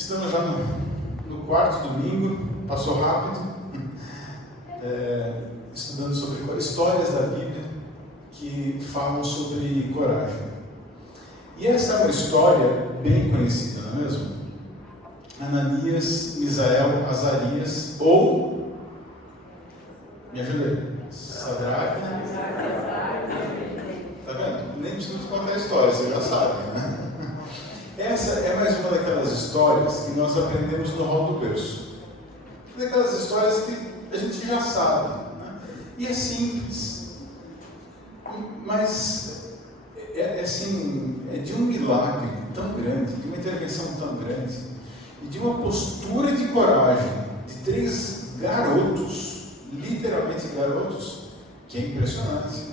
Estamos já no quarto domingo, passou rápido, estudando sobre histórias da Bíblia que falam sobre coragem. E essa é uma história bem conhecida, não é mesmo? Ananias, Misael, Azarias, ou, me ajuda aí, Sadraque. Tá vendo? Nem preciso contar a história, você já sabe, né? Essa é mais uma daquelas histórias que nós aprendemos no rol do berço. Daquelas histórias que a gente já sabe, né? E é simples, mas é de um milagre tão grande, de uma intervenção tão grande, e de uma postura de coragem de 3 garotos, literalmente garotos, que é impressionante.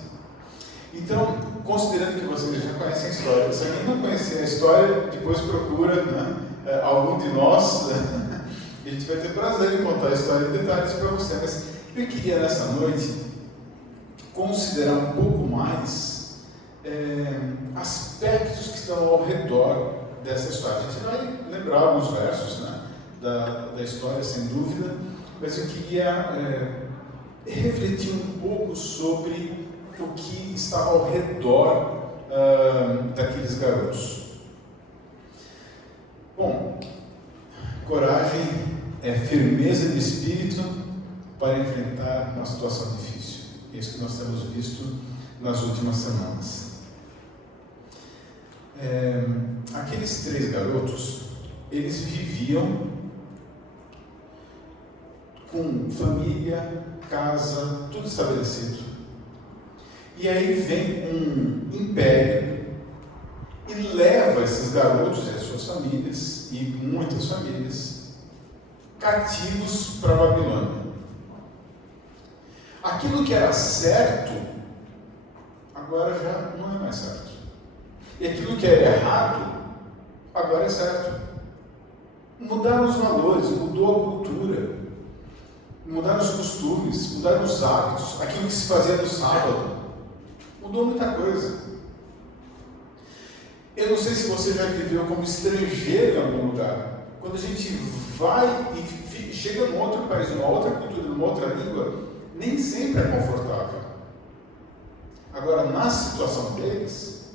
Então, considerando que vocês já conhecem a história, se alguém não conhecer a história, depois procura, né, algum de nós, a gente vai ter prazer em contar a história em detalhes para você. Mas eu queria nessa noite considerar um pouco mais aspectos que estão ao redor dessa história. A gente vai lembrar alguns versos, né, da história, sem dúvida, mas eu queria refletir um pouco sobre o que estava ao redor daqueles garotos. Bom, coragem é firmeza de espírito para enfrentar uma situação difícil. É isso que nós temos visto nas últimas semanas. Aqueles 3 garotos, eles viviam com família, casa, tudo estabelecido. E aí vem um império e leva esses garotos e as suas famílias, e muitas famílias, cativos para a Babilônia. Aquilo que era certo, agora já não é mais certo. E aquilo que era errado, agora é certo. Mudaram os valores, mudou a cultura, mudaram os costumes, mudaram os hábitos, aquilo que se fazia no sábado. Mudou muita coisa. Eu não sei se você já viveu como estrangeiro em algum lugar. Quando a gente vai e chega num outro país, numa outra cultura, numa outra língua, nem sempre é confortável. Agora, na situação deles,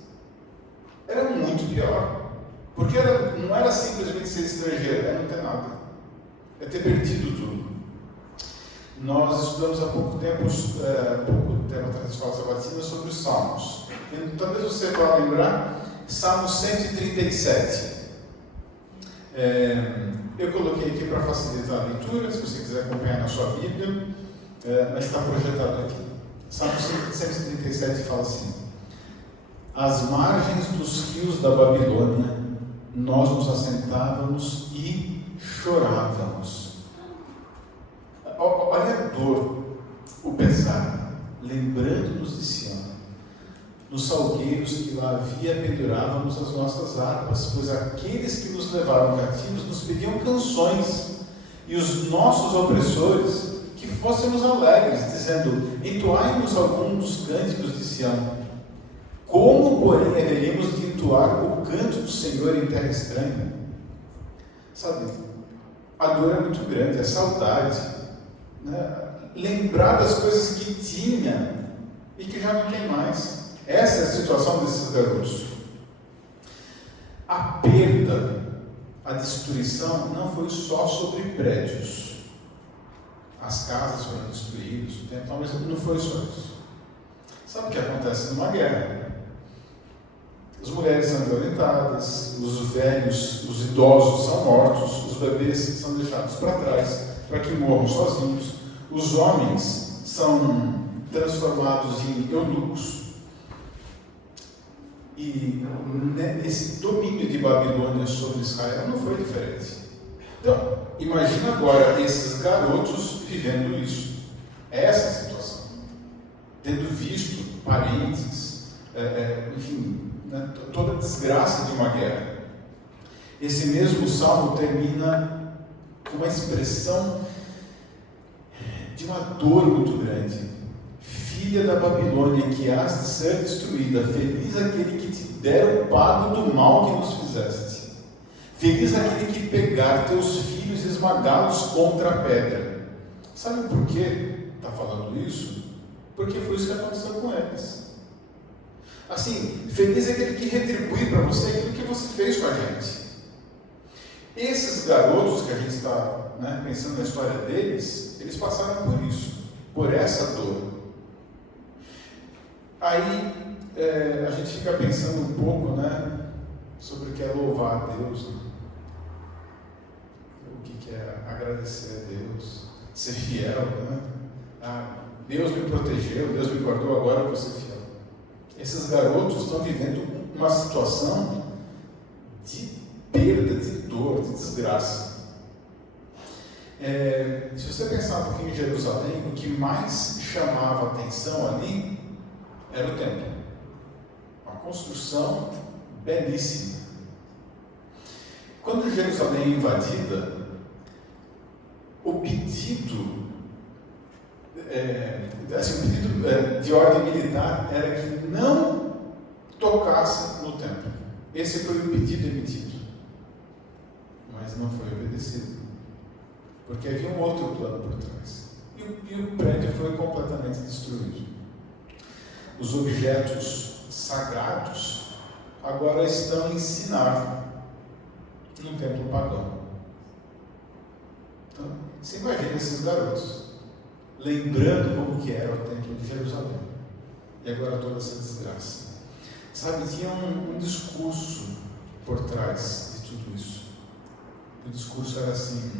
era muito pior. Porque não era simplesmente ser estrangeiro, era não ter nada. É ter perdido tudo. Nós estudamos há pouco tempo atrás da escola sabatina sobre os Salmos. Talvez você possa lembrar, Salmo 137. Eu coloquei aqui para facilitar a leitura, se você quiser acompanhar na sua Bíblia, mas está projetado aqui. Salmo 137 fala assim: às margens dos rios da Babilônia, nós nos assentávamos e chorávamos. Olha a dor, o pesar, lembrando-nos de Sião. Nos salgueiros que lá havia, pendurávamos as nossas harpas, pois aqueles que nos levaram cativos nos pediam canções, e os nossos opressores que fôssemos alegres, dizendo: entoai-nos algum dos cânticos de Sião. Como, porém, haveríamos de entoar o canto do Senhor em terra estranha? Sabe, a dor é muito grande, a saudade, né? Lembrar das coisas que tinha e que já não tem mais. Essa é a situação desses garotos. A perda, a destruição não foi só sobre prédios. As casas foram destruídas, o templo, mas não foi só isso. Sabe o que acontece numa guerra? As mulheres são violentadas, os velhos, os idosos são mortos, os bebês são deixados para trás para que morram sozinhos. Os homens são transformados em eunucos. E esse domínio de Babilônia sobre Israel não foi diferente. Então, imagina agora esses garotos vivendo isso. Essa é a situação. Tendo visto parentes, enfim, né, toda a desgraça de uma guerra. Esse mesmo salmo termina com uma expressão de uma dor muito grande. Filha da Babilônia, que has de ser destruída, feliz aquele que te der o pago do mal que nos fizeste. Feliz aquele que pegar teus filhos e esmagá-los contra a pedra. Sabe por que está falando isso? Porque foi isso que aconteceu com eles. Assim, feliz é aquele que retribui para você aquilo que você fez com a gente. Esses garotos que a gente está pensando na história deles, eles passaram por isso, por essa dor. Aí a gente fica pensando um pouco sobre o que é louvar a Deus, o que é agradecer a Deus, ser fiel. Deus me protegeu, Deus me guardou, agora eu vou ser fiel. Esses garotos estão vivendo uma situação de perda, de dor, de desgraça. Se você pensar um pouquinho em Jerusalém, o que mais chamava atenção ali era o templo. Uma construção belíssima. Quando Jerusalém é invadida, o pedido de ordem militar era que não tocasse no templo. Esse foi o pedido emitido. Mas não foi obedecido. Porque havia um outro plano por trás. E o prédio foi completamente destruído. Os objetos sagrados agora estão em Sinar, no templo pagão. Então, você imagina esses garotos lembrando como que era o templo de Jerusalém. E agora toda essa desgraça. Sabe, tinha um discurso por trás de tudo isso. O discurso era assim: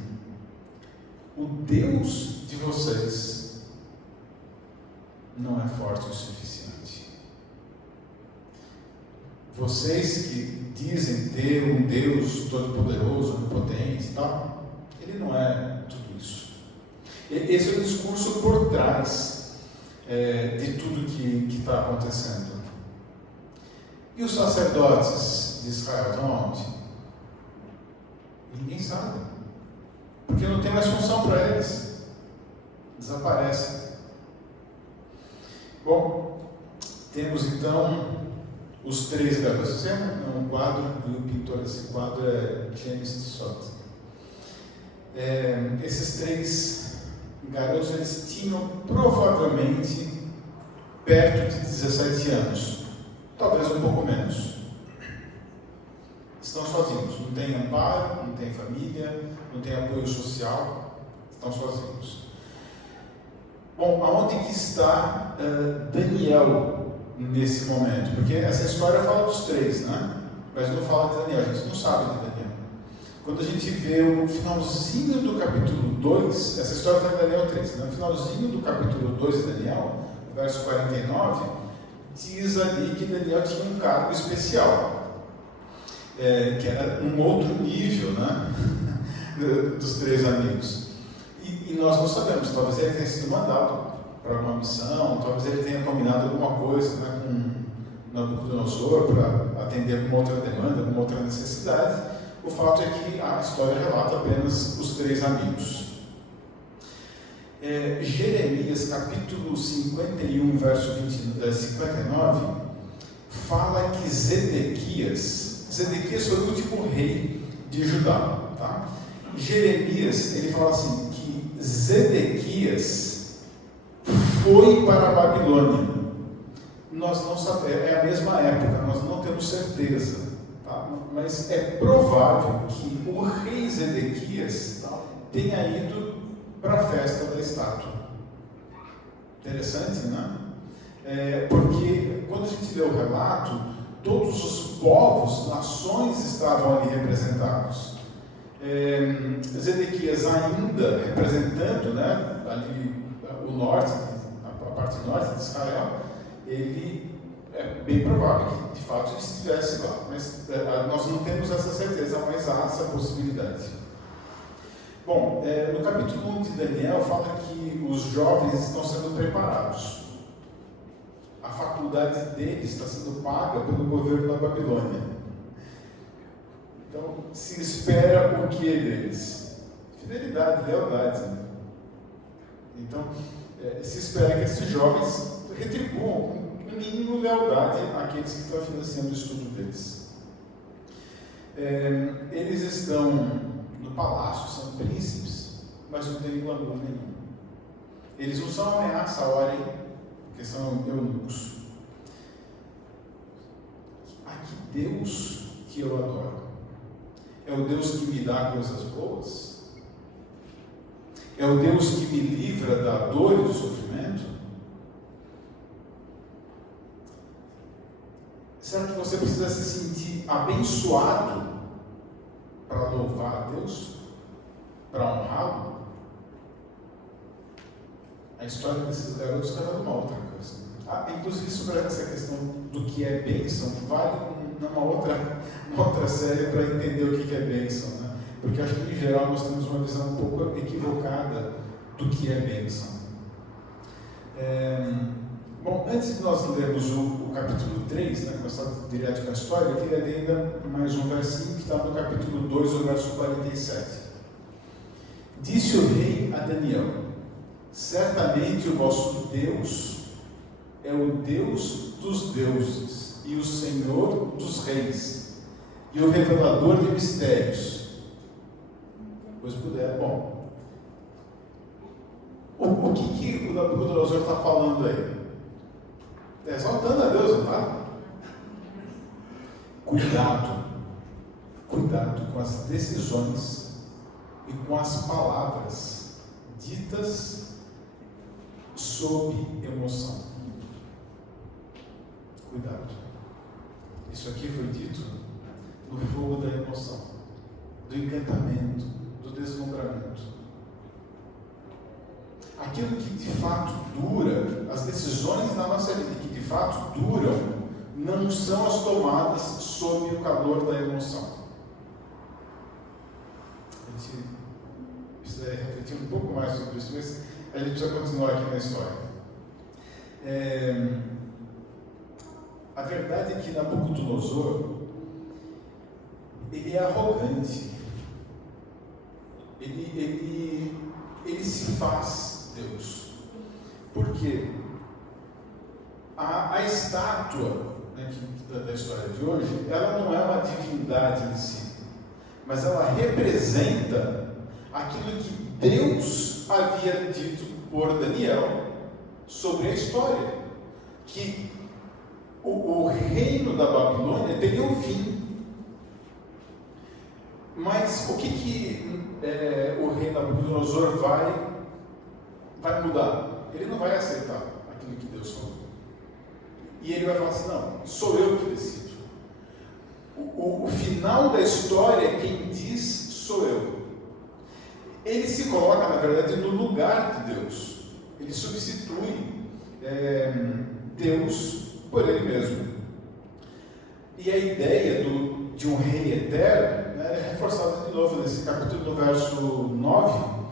o Deus de vocês não é forte o suficiente. Vocês que dizem ter um Deus todo-poderoso, onipotente e tal, ele não é tudo isso. Esse é o discurso por trás de tudo que está acontecendo. E os sacerdotes de Israel estão onde? Ninguém sabe. Porque não tem mais função para eles. Desaparecem. Bom, temos então os três garotos. Você é um quadro, e o pintor desse quadro é James Tissot. Esses três garotos, eles tinham provavelmente perto de 17 anos. Talvez um pouco menos. Estão sozinhos, não tem amparo, não tem família, não tem apoio social, estão sozinhos. Bom, aonde que está Daniel nesse momento? Porque essa história fala dos três, mas não fala de Daniel, a gente não sabe de Daniel. Quando a gente vê o finalzinho do capítulo 2, essa história está em Daniel 3, no finalzinho do capítulo 2 de Daniel, verso 49, diz ali que Daniel tinha um cargo especial. Que era um outro nível dos três amigos. E nós não sabemos, talvez ele tenha sido mandado para uma missão, talvez ele tenha combinado alguma coisa com Nabucodonosor para atender alguma outra demanda, alguma outra necessidade. O fato é que a história relata apenas os três amigos. Jeremias capítulo 51, verso 59, fala que Zedequias foi o último rei de Judá. Tá? Jeremias, ele fala assim, que Zedequias foi para a Babilônia. Nós não sabemos, é a mesma época, nós não temos certeza. Tá? Mas é provável que o rei Zedequias tenha ido para a festa da estátua. Interessante, porque quando a gente lê o relato, todos os povos, nações estavam ali representados. Zedequias ainda representando ali o norte, a parte norte de Israel, ele é bem provável que de fato ele estivesse lá, mas nós não temos essa certeza, mas há essa possibilidade. Bom, no capítulo 1 de Daniel fala que os jovens estão sendo preparados. A faculdade deles está sendo paga pelo governo da Babilônia. Então, se espera o que deles? Fidelidade, lealdade. Então, se espera que esses jovens retribuam, no mínimo, lealdade àqueles que estão financiando o estudo deles. Eles estão no palácio, são príncipes, mas não tem glamour nenhum. Eles não são ameaça, olhem, porque são eunucos. Que Deus que eu adoro? É o Deus que me dá coisas boas? É o Deus que me livra da dor e do sofrimento? Será que você precisa se sentir abençoado para louvar a Deus? Para honrá-lo? A história desses garotos está dando uma outra coisa. Inclusive sobre essa questão do que é bênção, vale uma outra série para entender o que é bênção, né? Porque acho que em geral nós temos uma visão um pouco equivocada do que é bênção. Bom, antes de nós lermos o capítulo 3, né, começar direto com a história, eu queria ler ainda mais um versinho que está no capítulo 2, o verso 47. Disse o rei a Daniel: certamente o vosso Deus é o Deus dos deuses e o Senhor dos reis e o revelador de mistérios. Pois puder, bom. O que o Nabucodonosor está falando aí? Exaltando a Deus, não está? Cuidado com as decisões e com as palavras ditas sob emoção. Cuidado. Isso aqui foi dito no fogo da emoção, do encantamento, do deslumbramento. Aquilo que de fato dura, as decisões da nossa vida que de fato duram, não são as tomadas sob o calor da emoção. A gente precisa refletir um pouco mais sobre isso, mas a gente precisa continuar aqui na história. A verdade é que Nabucodonosor, ele é arrogante, ele se faz Deus. Por quê? A estátua, né, da história de hoje, ela não é uma divindade em si, mas ela representa aquilo que Deus havia dito por Daniel sobre a história, que o reino da Babilônia teria um fim. Mas o que o rei Nabucodonosor vai mudar? Ele não vai aceitar aquilo que Deus falou. E ele vai falar assim: não, sou eu que decido. O final da história, quem diz sou eu. Ele se coloca, na verdade, no lugar de Deus. Ele substitui Deus por ele mesmo. E a ideia de um rei eterno, né, é reforçada de novo nesse capítulo, no verso 9,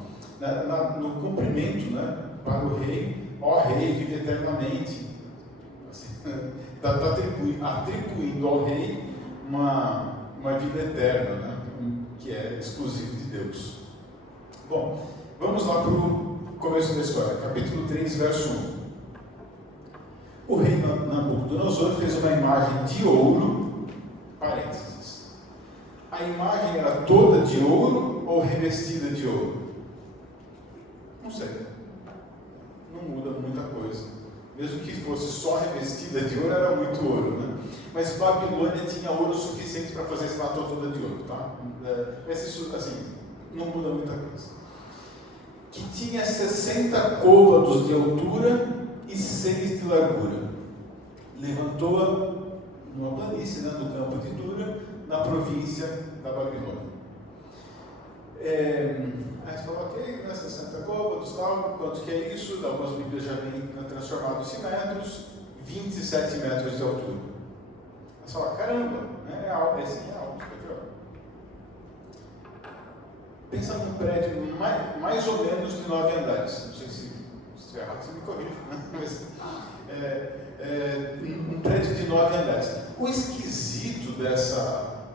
no cumprimento, né, para o rei: ó rei, vive eternamente. Está atribuindo ao rei uma vida eterna, né, que é exclusiva de Deus. Bom, vamos lá para o começo da história, capítulo 3, verso 1. O rei Nabucodonosor fez uma imagem de ouro, parênteses. A imagem era toda de ouro ou revestida de ouro? Não sei. Não muda muita coisa. Mesmo que fosse só revestida de ouro, era muito ouro, né? Mas Babilônia tinha ouro suficiente para fazer a estátua toda de ouro, tá? Mas isso, assim, não muda muita coisa. Que tinha 60 côvados de altura e 6 de largura. Levantou-a numa planície, né, no campo de Dura, na província da Babilônia. Aí você falou: ok, né, 60 côvados, tal, quanto que é isso? Algumas bíblias já vêm transformados em metros, 27 metros de altura. Aí você fala: caramba, né, esse é alto, pensa num prédio mais ou menos de 9 andares. Não sei se estiver errado, você me corrige, né? Mas, um prédio de 9 andares. O esquisito dessa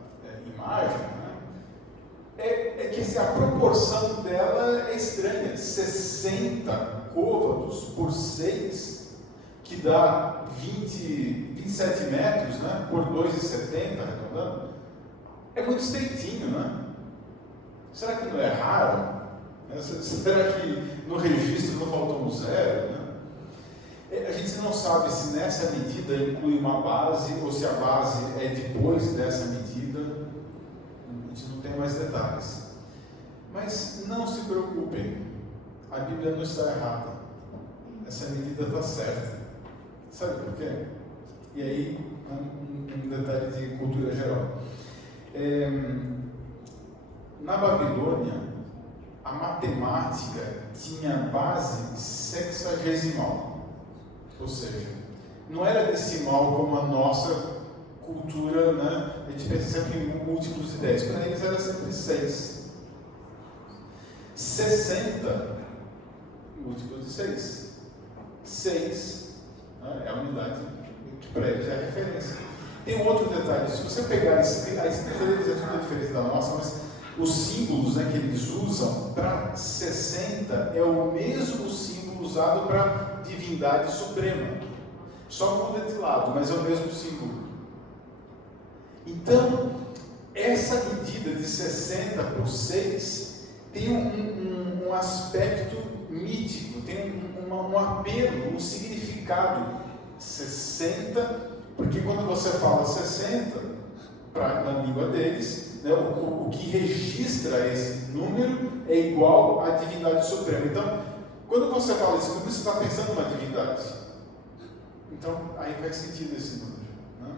imagem, né, é que a proporção dela é estranha. 60 côvados por 6, que dá 27 metros, né, por 2,70, arredondando. é muito estreitinho, né? Será que não é raro? Será que no registro não faltou um zero? Né? A gente não sabe se nessa medida inclui uma base ou se a base é depois dessa medida. A gente não tem mais detalhes. Mas não se preocupem, a Bíblia não está errada. Essa medida está certa. Sabe por quê? E aí, um detalhe de cultura geral. Na Babilônia, a matemática tinha base sexagesimal. Ou seja, não era decimal como a nossa cultura, né? A gente pensa sempre em múltiplos de 10. Para eles era sempre 6. 60 múltiplos de 6. 6, né? É a unidade que para eles é a referência. Tem um outro detalhe, se você pegar esse deles é tudo diferente da nossa, mas os símbolos, né, que eles usam para 60 é o mesmo símbolo usado para divindade suprema. Só muda de lado, mas é o mesmo símbolo. Então, essa medida de 60 por 6 tem um aspecto mítico, tem um apelo, um significado. 60, porque quando você fala 60, na língua deles, né, o que registra esse número é igual à divindade suprema. Então, quando você fala esse número, você está pensando numa divindade. Então, aí faz sentido esse número. Né?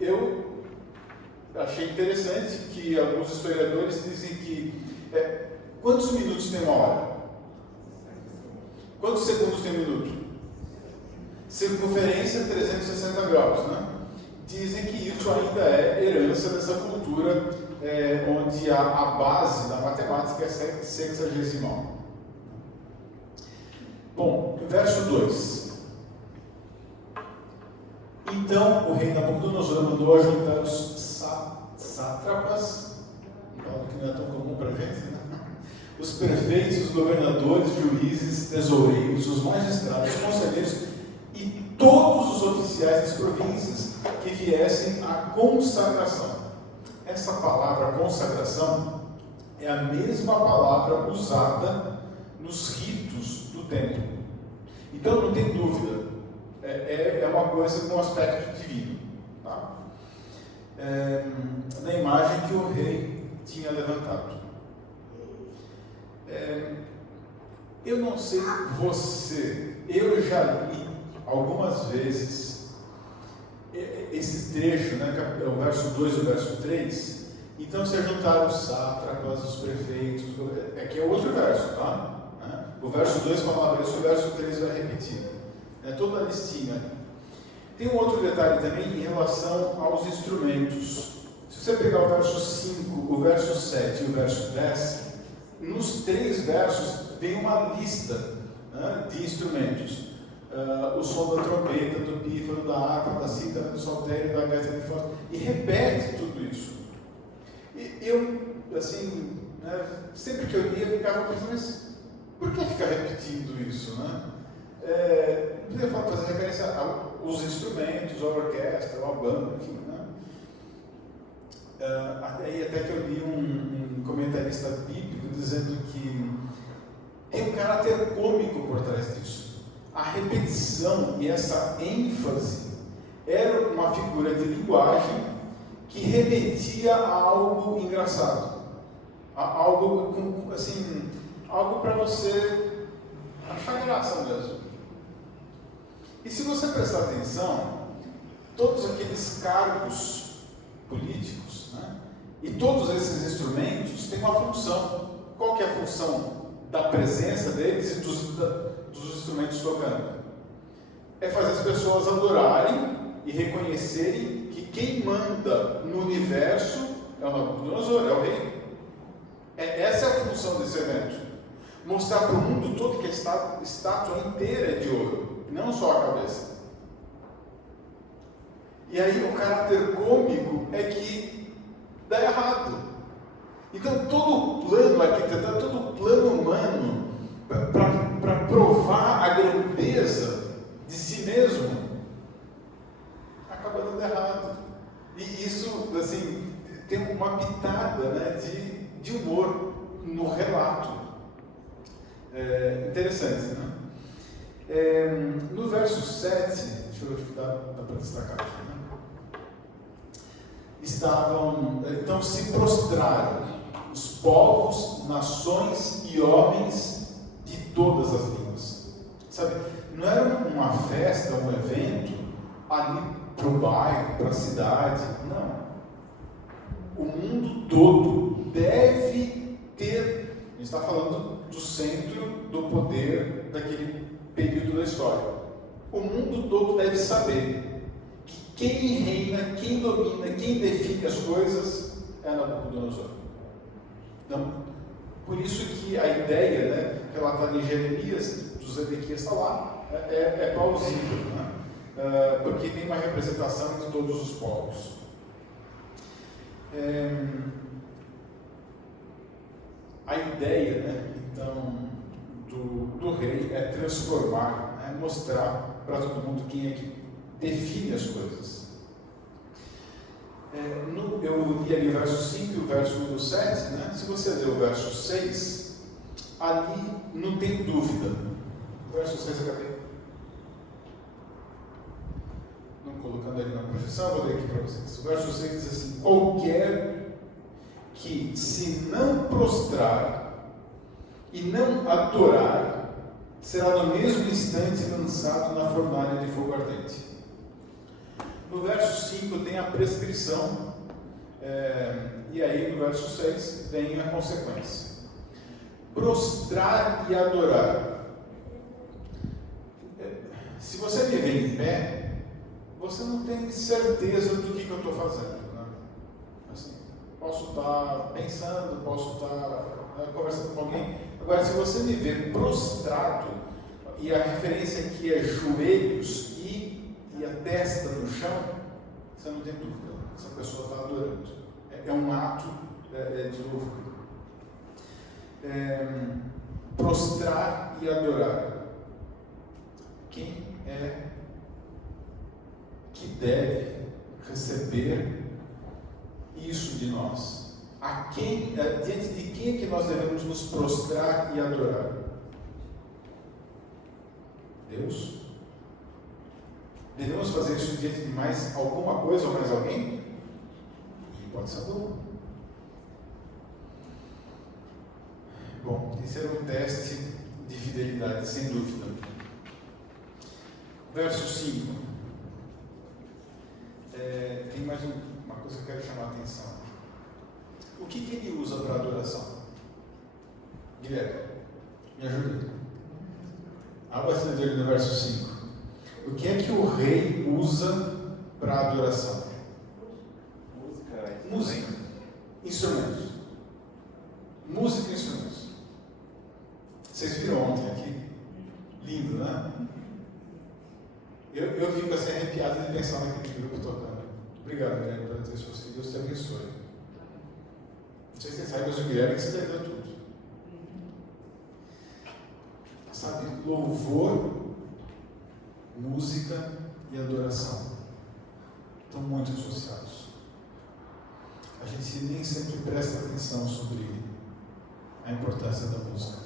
Eu achei interessante que alguns historiadores dizem que quantos minutos tem uma hora? Quantos segundos tem um minuto? Circunferência 360 graus, né? Dizem que isso ainda é herança dessa cultura onde a base da matemática é sexagesimal. Bom, verso 2. Então o rei Nabucodonosor mandou ajuntar os sátrapas, algo que não é tão comum para a gente, né? Os prefeitos, os governadores, juízes, tesoureiros, os magistrados, os conselheiros e todos os oficiais das províncias que viessem à consagração. Essa palavra consagração é a mesma palavra usada nos ritos do templo. Então não tem dúvida, é uma coisa com aspecto divino. Tá? Na imagem que o rei tinha levantado. Eu não sei você, eu já li algumas vezes esse trecho, né, o verso 2 e o verso 3. Então se juntaram os sátrapas, os prefeitos, aqui é outro verso, tá? O verso 2 falava isso, o verso 3 vai repetir. Toda a listinha. Tem um outro detalhe também em relação aos instrumentos. Se você pegar o verso 5, o verso 7 e o verso 10, nos 3 versos vem uma lista, né, de instrumentos. O som da trombeta, do pífaro, da harpa, da cítara, do saltério, da gaita de flauta, e repete tudo isso. E eu, assim, né, sempre que eu lia, eu ficava pensando, mas por que ficar repetindo isso, né? Podia fazer referência aos instrumentos, à orquestra, ao banda, enfim, né? Até que eu li um comentarista bíblico dizendo que tem um caráter cômico por trás disso. A repetição e essa ênfase era uma figura de linguagem que remetia a algo engraçado, a algo assim, algo para você achar graça mesmo. E se você prestar atenção, todos aqueles cargos políticos, né, e todos esses instrumentos têm uma função. Qual que é a função da presença deles e dos instrumentos tocando? É fazer as pessoas adorarem e reconhecerem que quem manda no universo é o Nabucodonosor, é o rei. Essa é a função desse evento. Mostrar para o mundo todo que a estátua inteira é de ouro, não só a cabeça. E aí o caráter cômico é que dá errado. Então todo o plano arquitetônico, todo o plano humano para provar a grandeza de si mesmo acaba dando errado. E isso uma pitada, né, de humor no relato. Interessante, né? No verso 7, deixa eu dar para destacar aqui, né? Então se prostraram os povos, nações e homens de todas as línguas. Sabe, não era uma festa, um evento ali para o bairro, para a cidade, não. O mundo todo deve ter, a gente está falando do centro do poder daquele período da história. O mundo todo deve saber que quem reina, quem domina, quem define as coisas é Nabucodonosor. Então, por isso que a ideia, né, relatada em Jeremias, do Zedequias está lá, é plausível, né? Porque tem uma representação de todos os povos. A ideia, né, então, do rei é transformar, né, mostrar para todo mundo quem é que define as coisas. Eu li ali o verso 5 e o verso 7, né? Se você ler o verso 6, ali não tem dúvida. O verso 6 eu acabei não colocando ali na projeção, vou ler aqui para vocês. O verso 6 diz assim: qualquer que se não prostrar e não adorar, será no mesmo instante lançado na fornalha de fogo ardente. No verso 5 tem a prescrição, e aí no verso 6 vem a consequência. Prostrar e adorar. Se você me vê em pé, você não tem certeza do que eu estou fazendo, né? Assim, posso estar pensando, posso estar conversando com alguém. Agora, se você me vê prostrado, e a referência aqui é joelhos e a testa no chão, você não tem dúvida, essa pessoa está adorando. É um ato de louvor. Prostrar e adorar. Quem é que deve receber isso de nós? Diante de quem é que nós devemos nos prostrar e adorar? Deus? Devemos fazer isso diante de mais alguma coisa ou mais alguém? E pode ser bom. Bom, esse era um teste de fidelidade, sem dúvida. Verso 5. Tem mais uma coisa que eu quero chamar a atenção. O que ele usa para adoração? Guilherme, me ajuda. Abra bastante ali no verso 5. O que é que o rei usa para adoração? Música. Instrumentos. Música e instrumentos. Vocês viram ontem aqui? Lindo, né? Eu fico assim arrepiado de pensar naquele grupo tocando. Obrigado, Guilherme, por ter isso. Deus te abençoe. Não sei se vocês sabem, mas o Guilherme que se levou tudo. Sabe, louvor, música e adoração estão muito associados. A gente nem sempre presta atenção sobre a importância da música.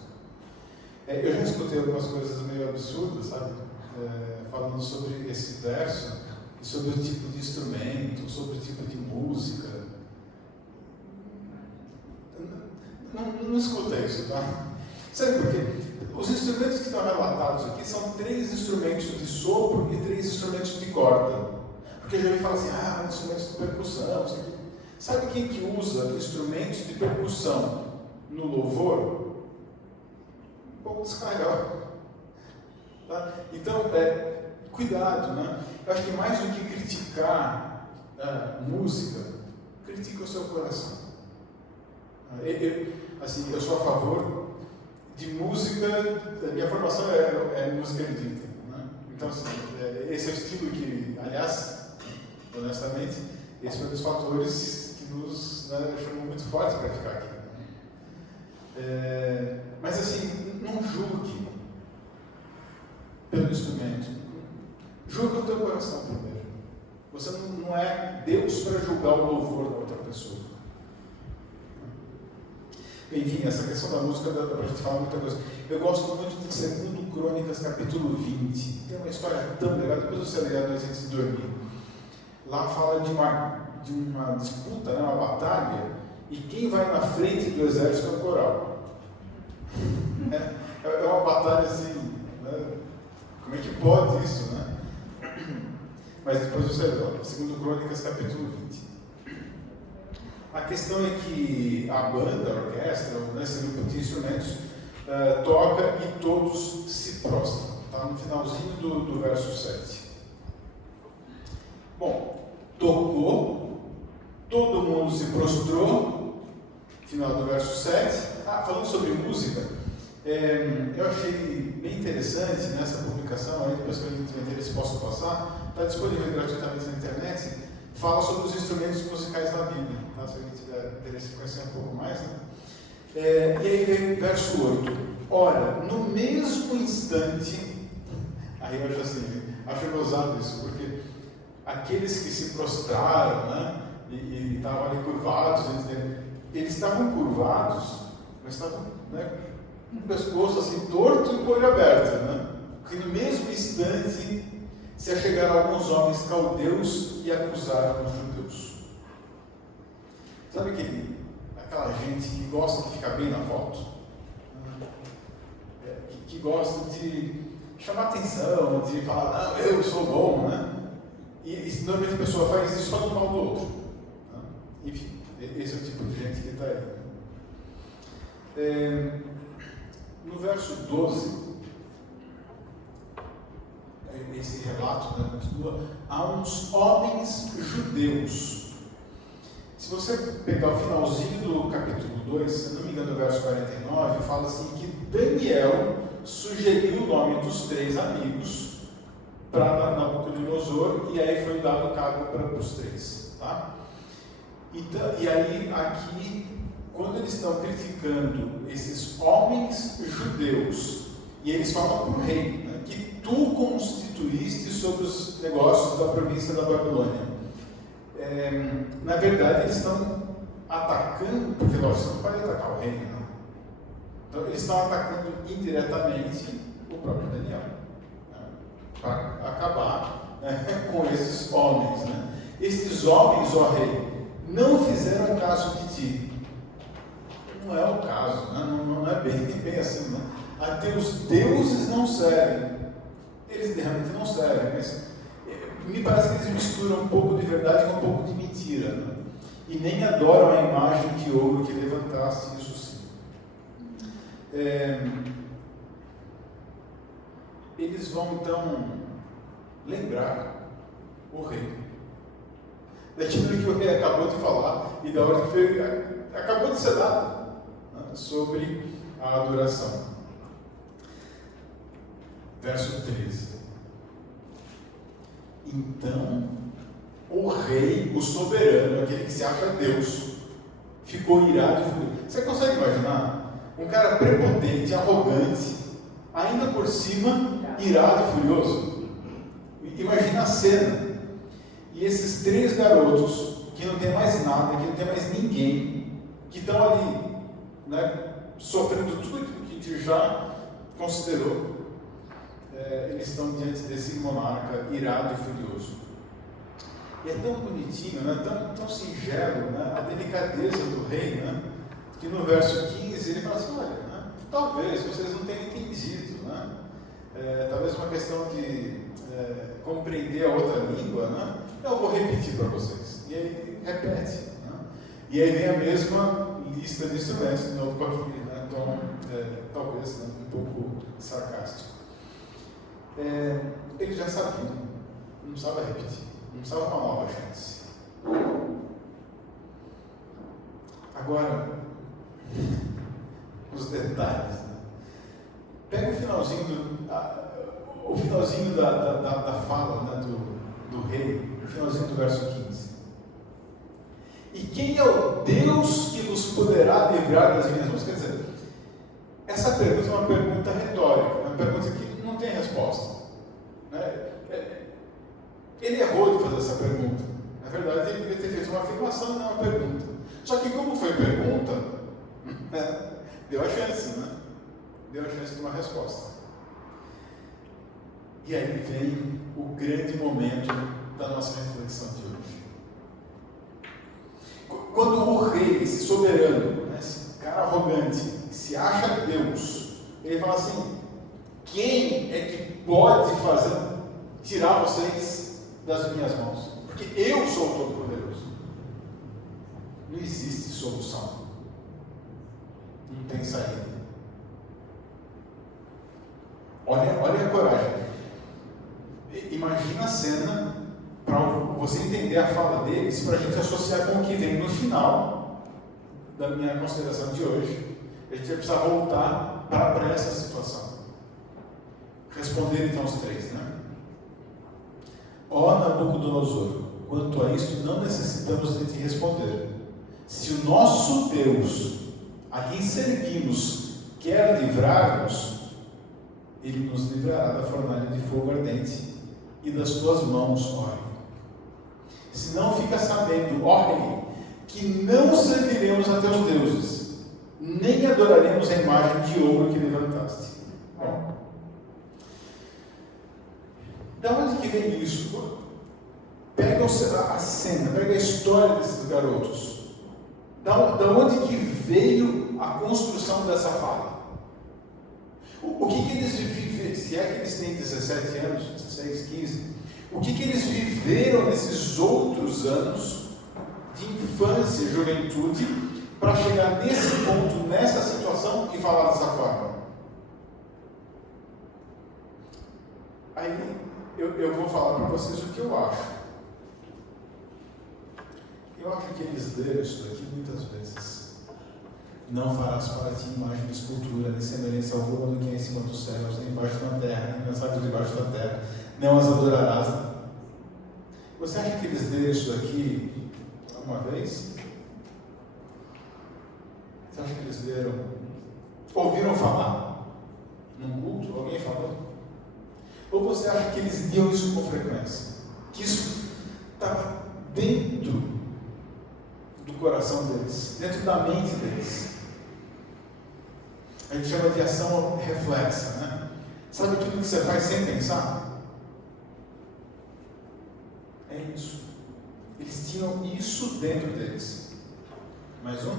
Eu já escutei algumas coisas meio absurdas, sabe? Falando sobre esse verso, sobre o tipo de instrumento, sobre o tipo de música. Não escuta isso, tá? Sabe por quê? Os instrumentos que estão relatados aqui são 3 instrumentos de sopro e 3 instrumentos de corda. Porque já me fala assim, instrumentos de percussão, isso aqui. Sabe quem que usa instrumentos de percussão no louvor? O povo de Israel. Tá? Então, cuidado, né? Eu acho que mais do que criticar música, critica o seu coração. Eu sou a favor de música, minha formação é música erudita, né? Então, assim, esse é o estilo que, aliás, honestamente, esse foi um dos fatores que nos chamou muito forte para ficar aqui. Mas, assim, não julgue pelo instrumento, julgue o teu coração primeiro. Você não é Deus para julgar o louvor da outra pessoa. Enfim, essa questão da música dá para a gente falar muita coisa. Eu gosto muito de 2 Crônicas, capítulo 20. Tem uma história tão legal, depois você lê a noite antes de dormir. Lá fala de uma disputa, né, uma batalha, e quem vai na frente do exército é o coral. É uma batalha assim, né? Como é que pode isso, né? Mas depois você lê, 2 Crônicas, capítulo 20. A questão é que a banda, a orquestra, esse grupo de instrumentos, toca e todos se prostram. Está no finalzinho do verso 7. Bom, tocou, todo mundo se prostrou, final do verso 7. Falando sobre música, eu achei bem interessante nessa publicação, aí depois que a gente tiver interesse posso passar, está disponível gratuitamente na internet, fala sobre os instrumentos musicais da Bíblia, tá? Se a gente tiver interesse em conhecer um pouco mais, né? E aí vem verso 8. Ora, no mesmo instante, aí eu acho assim, acho gozado isso, porque aqueles que se prostraram, né, e estavam ali curvados, eles estavam curvados, mas estavam, né, com o pescoço assim torto e com o olho aberto, né? Porque no mesmo instante se achegaram alguns homens caldeus e acusaram os judeus. Sabe aquela gente que gosta de ficar bem na foto? Que gosta de chamar atenção, de falar, eu sou bom, né? E normalmente a pessoa faz isso só no mal do outro. Né? Enfim, esse é o tipo de gente que está aí. No verso 12, esse relato, né, continua, há uns homens judeus. Se você pegar o finalzinho do capítulo 2, se não me engano, o verso 49, fala assim que Daniel sugeriu o nome dos 3 amigos para Nabucodonosor, e aí foi dado cargo para os 3. Tá? Então, e aí, aqui, quando eles estão criticando esses homens judeus, e eles falam para o rei, né, que tu constituíste sobre os negócios da província da Babilônia. Na verdade, eles estão atacando, porque lógico, você não pode atacar o rei, não. Então, eles estão atacando indiretamente o próprio Daniel, né, para acabar, né, com esses homens. Né. Estes homens, ó rei, não fizeram caso de ti. Não é o caso, né? Não é bem assim. Né? Até os deuses não servem. Eles realmente não servem, mas me parece que eles misturam um pouco de verdade com um pouco de mentira. Né? E nem adoram a imagem de ouro que levantaste, isso sim. Eles vão então lembrar o rei daquilo que o rei acabou de falar e da hora que acabou de ser dado, né, sobre a adoração. Verso 13. Então, o rei, o soberano, aquele que se acha Deus, ficou irado e furioso. Você consegue imaginar? Um cara prepotente, arrogante, ainda por cima, irado e furioso. Imagina a cena. E esses 3 garotos, que não tem mais nada, que não tem mais ninguém, que estão ali, né, sofrendo tudo aquilo que a gente já considerou, eles estão diante desse monarca irado e furioso. E é tão bonitinho, né, tão singelo, né, a delicadeza do rei, né, que no verso 15 ele fala assim, olha, né, talvez vocês não tenham entendido, né, talvez uma questão de compreender a outra língua, né, eu vou repetir para vocês. E aí repete. Né, e aí vem a mesma lista de instrumentos, de novo com aquele, né, tom, talvez, né, um pouco sarcástico. Ele já sabia, não precisava repetir, não precisava uma nova chance. Agora, os detalhes. Né? Pega o finalzinho da fala, né, do rei, o finalzinho do verso 15. E quem é o Deus que nos poderá livrar das minhas mãos? Quer dizer, essa pergunta é uma pergunta retórica, uma pergunta que não tem resposta. Né? Ele errou de fazer essa pergunta. Na verdade, ele devia ter feito uma afirmação, não uma pergunta. Só que como foi pergunta, Deu a chance, né? Deu a chance de uma resposta. E aí vem o grande momento da nossa reflexão de hoje. Quando o rei, esse soberano, né, esse cara arrogante, se acha Deus, ele fala assim: quem é que pode tirar vocês das minhas mãos? Porque eu sou o Todo-Poderoso. Não existe solução. Não tem saída. Olha a coragem. Imagina a cena para você entender a fala deles, para a gente associar com o que vem no final da minha consideração de hoje. A gente vai precisar voltar para essa situação. Responder então os três, né? Ó Nabucodonosor, quanto a isto não necessitamos de te responder. Se o nosso Deus, a quem servimos, quer livrar-nos, Ele nos livrará da fornalha de fogo ardente e das tuas mãos, ó Rei. Se não, fica sabendo, ó Rei, que não serviremos a teus deuses, nem adoraremos a imagem de ouro que levantaste. Bom, da onde que vem isso? Pega a cena, pega a história desses garotos. Da onde que veio a construção dessa fala? O que eles viveram, se é que eles têm 17 anos, 16, 15, o que eles viveram nesses outros anos de infância e juventude para chegar nesse ponto, nessa situação e falar dessa forma? Aí eu vou falar para vocês o que eu acho. Eu acho que eles leram isso aqui muitas vezes. Não farás para ti imagem de escultura, nem semelhança alguma do que é em cima dos céus, nem embaixo da terra, nem nas águas debaixo da terra. Não as adorarás. Você acha que eles leram isso aqui uma vez? Você acha que eles leram? Ouviram falar? Num culto? Alguém falou? Ou você acha que eles liam isso com frequência? Que isso estava dentro do coração deles, dentro da mente deles. A gente chama de ação reflexa, né? Sabe aquilo que você faz sem pensar? É isso. Eles tinham isso dentro deles. Mais um.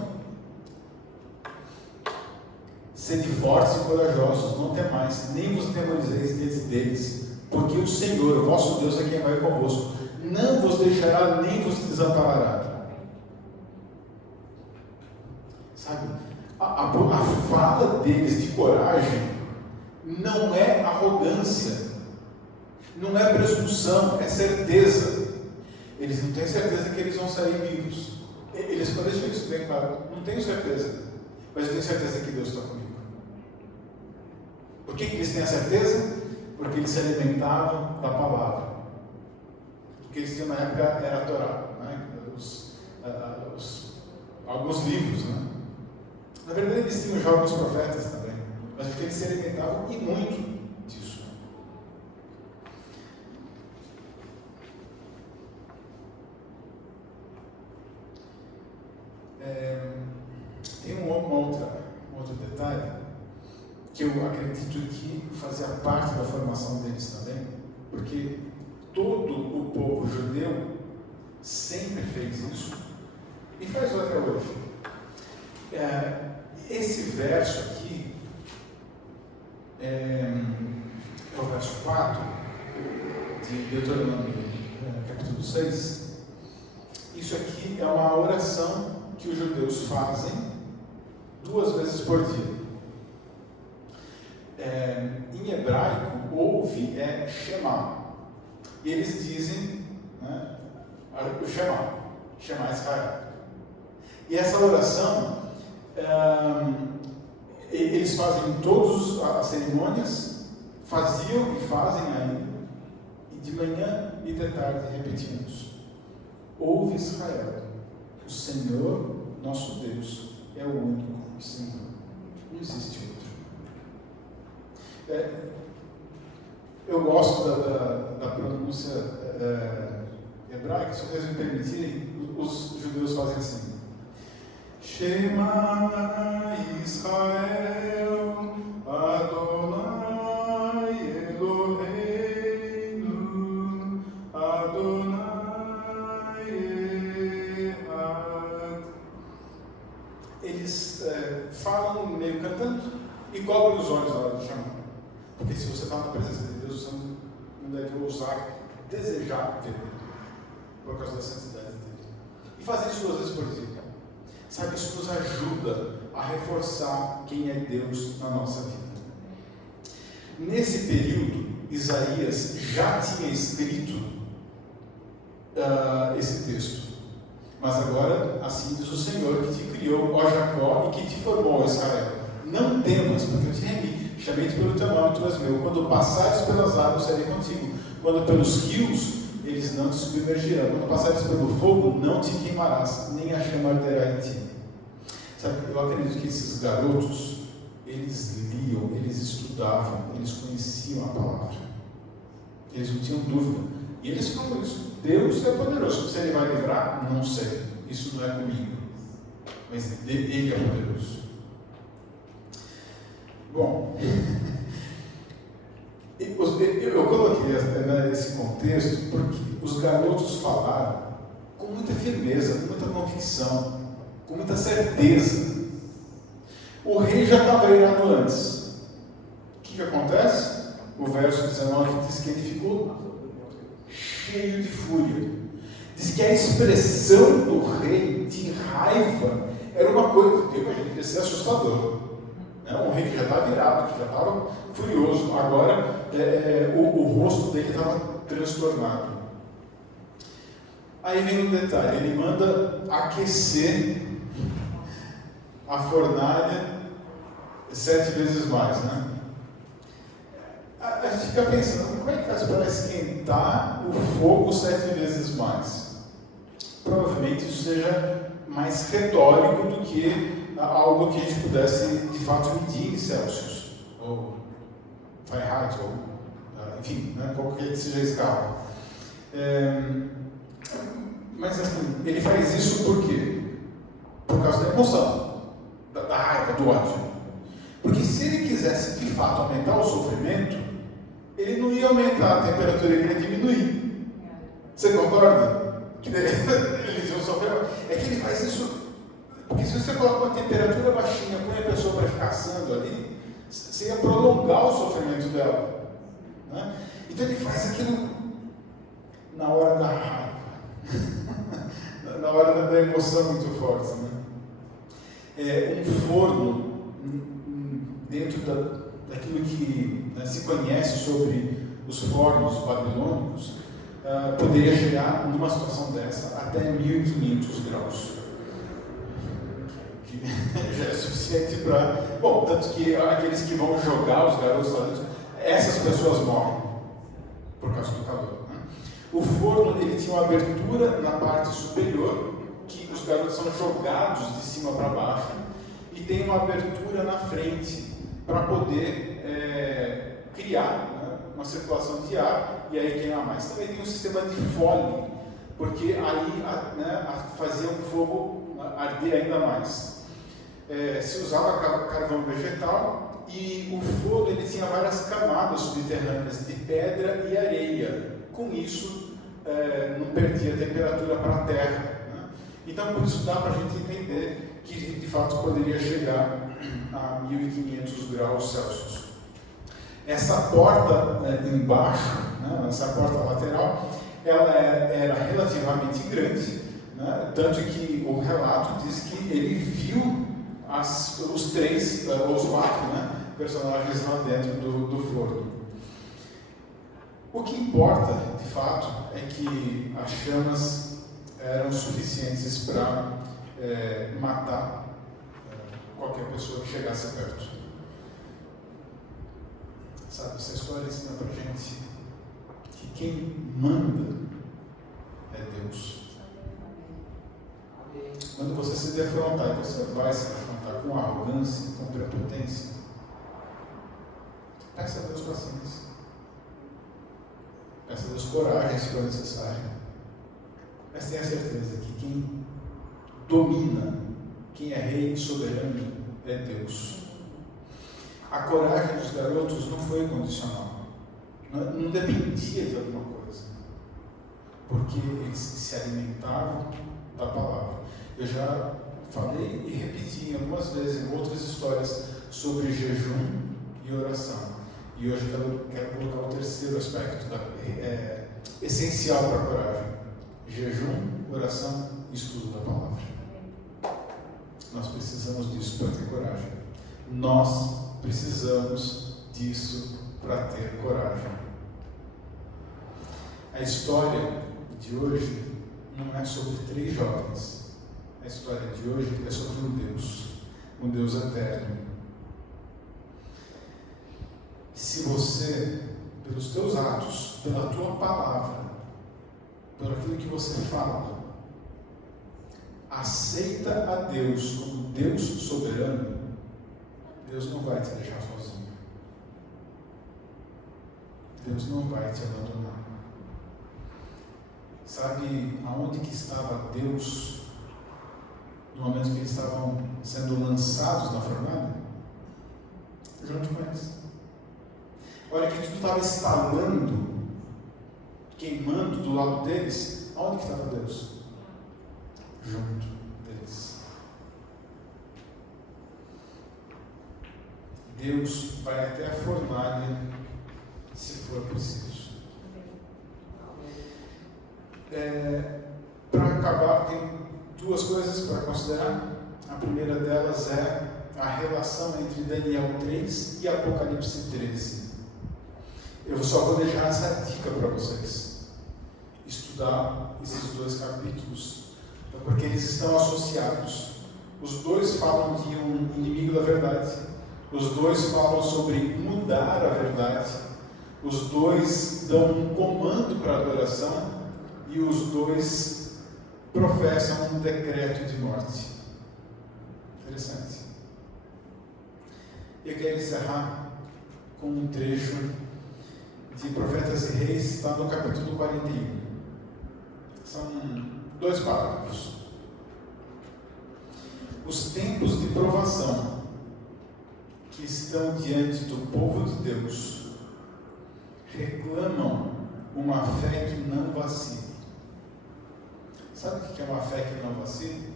Sede fortes e corajosos, não temais, nem vos temorizeis diante deles, porque o Senhor, o vosso Deus, é quem vai convosco. Não vos deixará, nem vos desamparará. Sabe, a fala deles de coragem não é arrogância, não é presunção, é certeza. Eles não têm certeza que eles vão sair vivos. Eles podem deixar isso bem claro. Não tenho certeza, mas eu tenho certeza que Deus está comigo. Por que eles têm a certeza? Porque eles se alimentavam da palavra. O que eles tinham na época era a Torá, né? Alguns livros, né? Na verdade, eles tinham já alguns profetas também, mas porque eles se alimentavam e muito disso. Tem um outro detalhe que eu acredito que fazia parte da formação deles também, porque todo o povo judeu sempre fez isso e faz até hoje. Esse verso aqui é o verso 4 de Deuteronômio, capítulo 6. Isso aqui é uma oração que os judeus fazem 2 vezes por dia. Em hebraico, ouve é Shema. E eles dizem, né, o Shema Israel. E essa oração, eles fazem em todas as cerimônias, faziam e fazem ainda, e de manhã e de tarde repetimos: ouve Israel, o Senhor nosso Deus é o único Senhor, não existe outro. Eu gosto da pronúncia hebraica. Se vocês me permitirem, os judeus fazem assim: Shema eles falam meio cantando e cobrem os olhos na hora de chamar. Porque se você está na presença de Deus, você não deve ousar desejar ver Ele, por causa da santidade dele. E fazer isso 2 vezes por dia. Sabe, isso nos ajuda a reforçar quem é Deus na nossa vida. Nesse período, Isaías já tinha escrito esse texto. Mas agora, assim diz o Senhor, que te criou, ó Jacó, e que te formou, ó Israel. Não temas, porque eu te remi, chamei-te pelo teu nome, tu és meu. Quando passares pelas águas, serei contigo. Quando pelos rios, eles não te submergirão. Quando passares pelo fogo, não te queimarás, nem a chama arderá em ti. Sabe, eu acredito que esses garotos, eles liam, eles estudavam, eles conheciam a palavra. Eles não tinham dúvida. E eles falam isso. Deus é poderoso. Se Ele vai livrar, não sei. Isso não é comigo. Mas Ele é poderoso. Bom, eu coloquei esse contexto porque os garotos falaram com muita firmeza, com muita convicção, com muita certeza. O rei já estava irado antes. O que acontece? O verso 19 diz que ele ficou cheio de fúria. Diz que a expressão do rei de raiva era uma coisa que eu imagino que ia ser assustador. Um rei que já estava virado, que já estava furioso. Agora o rosto dele estava transtornado. Aí vem um detalhe, ele manda aquecer a fornalha 7 vezes mais, né? A gente fica pensando, como é que faz para esquentar o fogo 7 vezes mais? Provavelmente isso seja mais retórico do que algo que a gente pudesse de fato medir em Celsius, ou Fahrenheit, ou enfim, né, qualquer que seja a escala. Mas assim, ele faz isso por quê? Por causa da emoção, da raiva, do ódio. Porque se ele quisesse de fato aumentar o sofrimento, ele não ia aumentar a temperatura, ele ia diminuir. Você concorda? Que eles iam sofrer. É que ele faz isso, porque se você coloca uma temperatura baixinha, põe a pessoa para ficar assando ali, você ia prolongar o sofrimento dela. Né? Então ele faz aquilo na hora da raiva, na hora da emoção muito forte. Né? Um forno, dentro daquilo que se conhece sobre os fornos babilônicos, poderia chegar numa situação dessa até 1500 graus. Que já é suficiente para... Bom, tanto que aqueles que vão jogar os garotos lá dentro, essas pessoas morrem por causa do calor. Né? O forno ele tinha uma abertura na parte superior, que os garotos são jogados de cima para baixo, e tem uma abertura na frente para poder criar, né, uma circulação de ar e aí queimar mais. Também tem um sistema de fole, porque aí fazia o fogo arder ainda mais. Se usava carvão vegetal e o fogo ele tinha várias camadas subterrâneas de pedra e areia. Com isso, não perdia a temperatura para a terra. Né? Então, por isso dá para a gente entender que de fato poderia chegar a 1500 graus Celsius. Essa porta embaixo, né, essa porta lateral, ela era relativamente grande, né, tanto que o relato diz que ele viu os 3, ou os 4, né, personagens lá dentro do forno. O que importa, de fato, é que as chamas eram suficientes para matar qualquer pessoa que chegasse perto. Sabe, essa história ensina para a gente que quem manda é Deus. Quando você se defrontar, e você vai se defrontar com arrogância, com prepotência, peça a Deus paciência. Peça a Deus coragem se for necessário. Mas tenha certeza que quem domina, quem é rei e soberano é Deus. A coragem dos garotos não foi condicional. Não dependia de alguma coisa. Porque eles se alimentavam da palavra. Eu já falei e repeti algumas vezes em outras histórias sobre jejum e oração. E hoje quero colocar o terceiro aspecto essencial para a coragem: jejum, oração e estudo da palavra. Nós precisamos disso para ter coragem. Nós precisamos disso para ter coragem. A história de hoje não é sobre 3 jovens. A história de hoje é sobre um Deus eterno. Se você, pelos teus atos, pela tua palavra, por aquilo que você fala, aceita a Deus como Deus soberano, Deus não vai te deixar sozinho. Deus não vai te abandonar. Sabe aonde que estava Deus no momento que eles estavam sendo lançados na fornalha? Junto com eles. Olha que tudo estava estalando, queimando do lado deles. Aonde que estava Deus? Junto deles. Deus vai até a fornalha se for preciso. Para acabar, tem 2 coisas para considerar. A primeira delas é a relação entre Daniel 3 e Apocalipse 13. Eu só vou deixar essa dica para vocês: estudar esses 2 capítulos, porque eles estão associados. Os 2 falam de um inimigo da verdade, os 2 falam sobre mudar a verdade, os 2 dão um comando para a adoração e os 2 professam um decreto de morte. Interessante. Eu quero encerrar com um trecho de Profetas e Reis, está no capítulo 41. São 2 parágrafos. Os tempos de provação que estão diante do povo de Deus reclamam uma fé que não vacile. Sabe o que é uma fé que não vacile?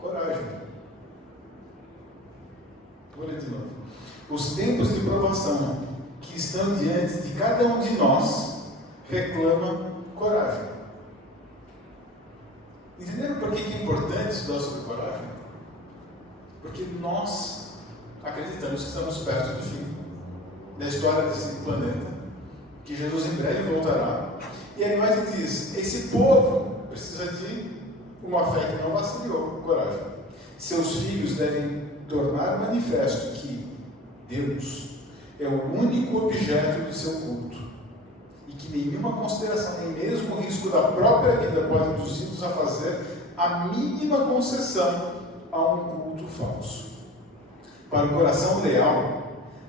Coragem. Vou ler de novo. Os tempos de provação que estão diante de cada um de nós reclamam coragem. Entenderam por que é importante estudar sobre coragem? Porque nós acreditamos que estamos perto do fim da história desse planeta, que Jesus em breve voltará. E aí mais diz: esse povo precisa de uma fé que não vacilou, coragem. Seus filhos devem tornar manifesto que Deus é o único objeto de seu culto e que nenhuma consideração, nem mesmo o risco da própria vida pode induzir-nos a fazer a mínima concessão a um culto falso. Para o coração leal,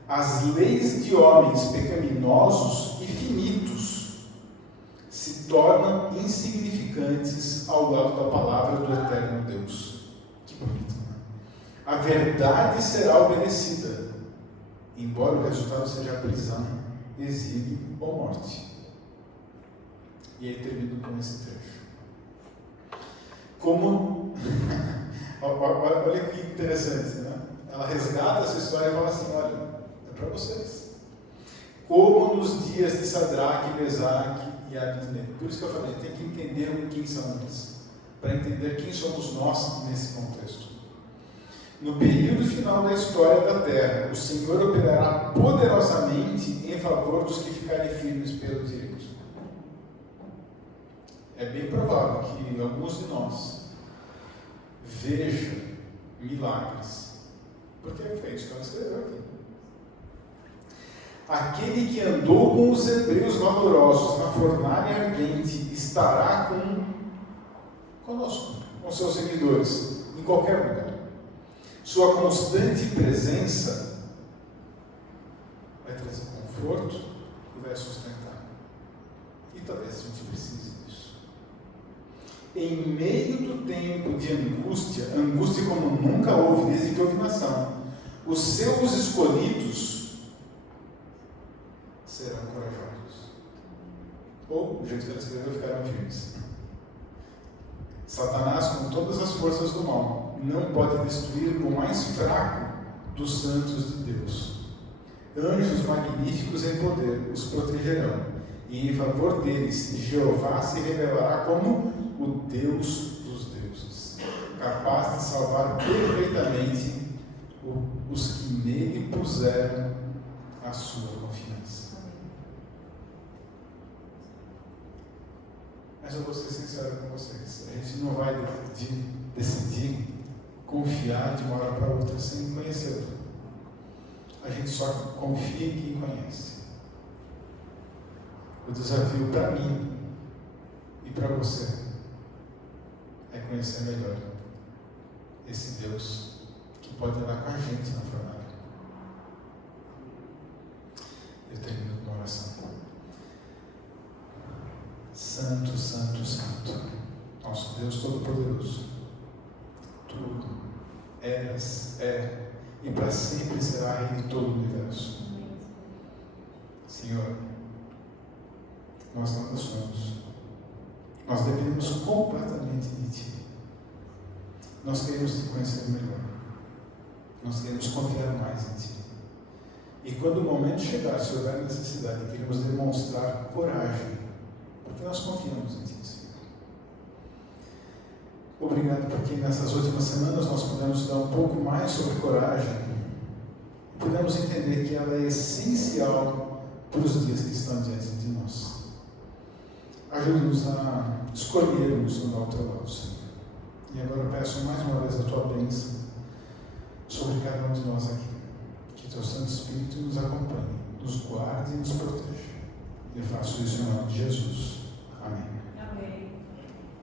as leis de homens pecaminosos e finitos se tornam insignificantes ao lado da palavra do eterno Deus. Que bonito, né? A verdade será obedecida, embora o resultado seja prisão, exílio ou morte. E aí termino com esse trecho. Como olha que interessante, né? Ela resgata essa história e fala assim: olha, é para vocês. Como nos dias de Sadraque, Mesaque e Abednego. Por isso que eu falei, tem que entender quem são eles, para entender quem somos nós nesse contexto. No período final da história da Terra, o Senhor operará poderosamente em favor dos que ficarem firmes pelo direito. É bem provável que alguns de nós vejam milagres, porque foi isso que ela escreveu aqui. Aquele que andou com os hebreus valorosos na fornalha ardente estará conosco, com seus seguidores, em qualquer lugar. Sua constante presença vai trazer conforto e vai sustentar. E talvez a gente precise disso. Em meio do tempo de angústia como nunca houve desde que houve nação, os seus escolhidos serão corajosos. Ou, do jeito que ela escreveu, ficarão firmes. Satanás, com todas as forças do mal, não pode destruir o mais fraco dos santos de Deus. Anjos magníficos em poder os protegerão, e em favor deles Jeová se revelará como o Deus dos deuses, capaz de salvar perfeitamente os que nele puseram a sua confiança. Mas eu vou ser sincero com vocês, a gente não vai decidir confiar de uma hora para outra sem conhecê-lo. A gente só confia em quem conhece. O desafio para mim e para você é conhecer melhor esse Deus que pode andar com a gente na fornalha. Eu termino com uma oração. Santo, Santo, Santo, nosso Deus Todo-Poderoso, tudo eras, é e para sempre será Rei de todo o universo. Senhor, nós nada somos. Nós dependemos completamente de Ti. Nós queremos Te conhecer melhor. Nós queremos confiar mais em Ti. E quando o momento chegar, se houver necessidade, queremos demonstrar coragem, porque nós confiamos em Ti, Senhor. Obrigado porque nessas últimas semanas nós pudemos estudar um pouco mais sobre coragem. Pudemos entender que ela é essencial para os dias que estão diante de nós. Ajude-nos a escolhermos andar ao Teu lado, Senhor. E agora eu peço mais uma vez a Tua bênção sobre cada um de nós aqui. Que Teu Santo Espírito nos acompanhe, nos guarde e nos proteja. Eu faço isso em nome de Jesus.